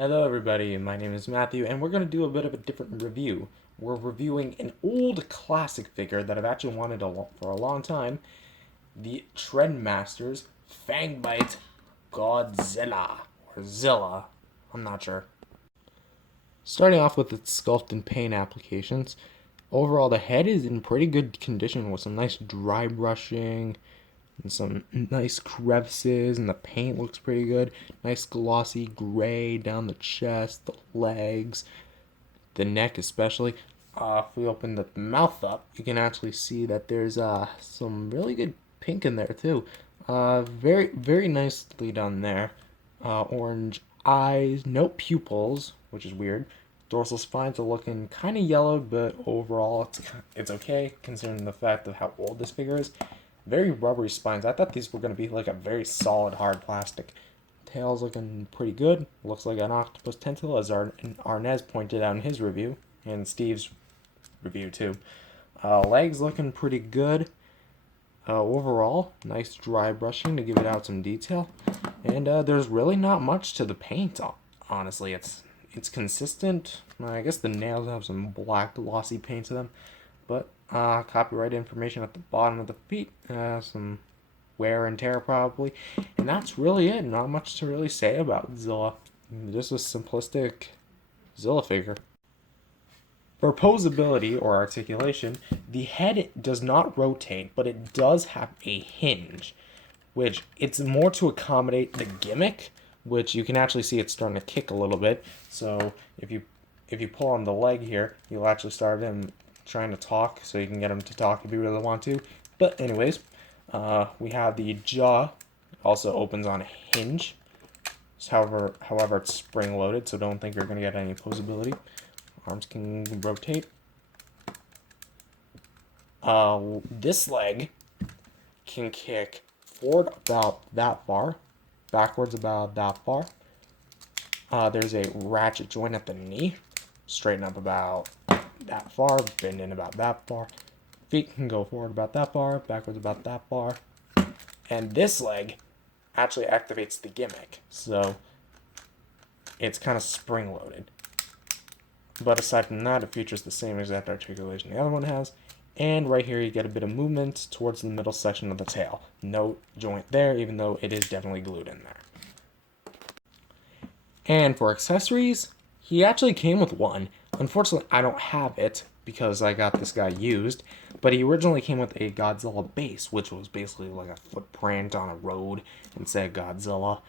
Hello everybody, my name is Matthew, and we're going to do a bit of a different review. We're reviewing an old classic figure that I've actually wanted for a long time, the Trendmasters Fang Godzilla, or Zilla, I'm not sure. Starting off with its Sculpt and Paint applications, overall the head is in pretty good condition with some nice dry brushing, and some nice crevices, and the paint looks pretty good. Nice glossy gray down the chest, the legs, the neck especially. If we open the mouth up, you can actually see that there's some really good pink in there too. Very nicely done there. Orange eyes, no pupils, which is weird. Dorsal spines are looking kind of yellow, but overall it's okay considering the fact of how old this figure is. Very rubbery spines. I thought these were going to be like a very solid hard plastic. Tail's looking pretty good. Looks like an octopus tentacle, as Arnez pointed out in his review, and Steve's review too. Legs looking pretty good. Overall, nice dry brushing to give it out some detail. And there's really not much to the paint, honestly. It's consistent. I guess the nails have some black glossy paint to them. But copyright information at the bottom of the feet, some wear and tear probably, and that's really it. Not much to really say about Zilla. Just a simplistic Zilla figure. For posability or articulation, the head does not rotate, but it does have a hinge, which it's more to accommodate the gimmick, which you can actually see it's starting to kick a little bit. So if you pull on the leg here, you'll actually start him trying to talk, so you can get him to talk if you really want to. But anyways, we have the jaw also opens on a hinge. However, it's spring loaded, so don't think you're going to get any posability. Arms can rotate. This leg can kick forward about that far, backwards about that far. There's a ratchet joint at the knee, straighten up about that far, bend in about that far. Feet can go forward about that far, backwards about that far. And this leg actually activates the gimmick, so it's kind of spring loaded. But aside from that, it features the same exact articulation the other one has. And right here you get a bit of movement towards the middle section of the tail. No joint there, even though it is definitely glued in there. And for accessories, he actually came with one. Unfortunately, I don't have it because I got this guy used, but he originally came with a Godzilla base, which was basically like a footprint on a road and said Godzilla.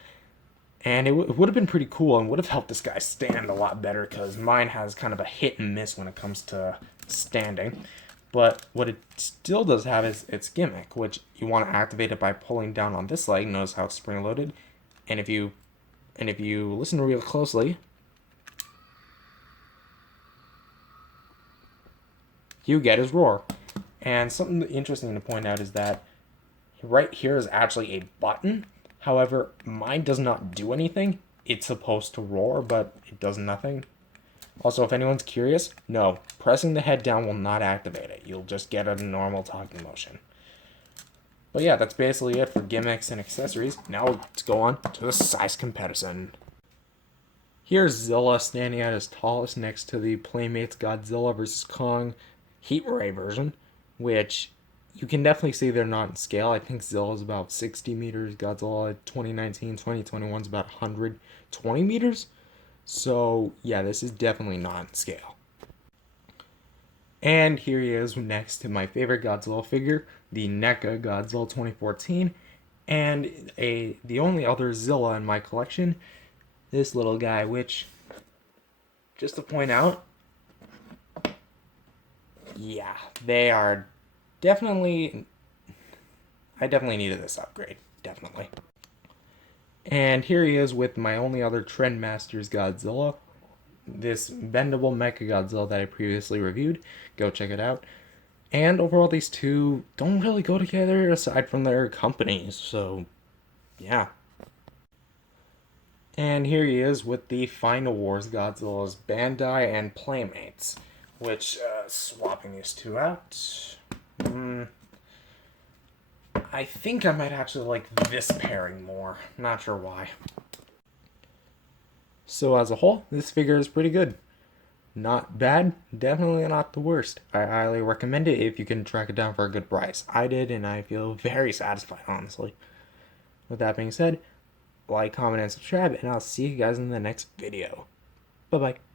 And it would have been pretty cool and would have helped this guy stand a lot better because mine has kind of a hit and miss when it comes to standing. But what it still does have is its gimmick, which you want to activate it by pulling down on this leg. Notice how it's spring loaded. And if you listen real closely, you get his roar. And something interesting to point out is that right here is actually a button. However, mine does not do anything. It's supposed to roar, but it does nothing. Also, if anyone's curious, no, pressing the head down will not activate it. You'll just get a normal talking motion. But yeah, that's basically it for gimmicks and accessories. Now let's go on to the size comparison. Here's Zilla standing at his tallest next to the Playmates Godzilla vs. Kong Heat Ray version, which you can definitely see they're not in scale. I think Zilla is about 60 meters, Godzilla 2019, 2021 is about 120 meters. So yeah, this is definitely not in scale. And here he is next to my favorite Godzilla figure, the NECA Godzilla 2014, and the only other Zilla in my collection, this little guy, which, just to point out, yeah, they are definitely, I definitely needed this upgrade, definitely. And here he is with my only other Trendmasters Godzilla, this bendable Mecha Godzilla that I previously reviewed. Go check it out. And overall, these two don't really go together aside from their companies, so yeah. And here he is with the Final Wars Godzilla's Bandai and Playmates, which, swapping these two out, I think I might actually like this pairing more. Not sure why. So as a whole, this figure is pretty good. Not bad, definitely not the worst. I highly recommend it if you can track it down for a good price. I did, and I feel very satisfied, honestly. With that being said, like, comment, and subscribe, and I'll see you guys in the next video. Bye bye.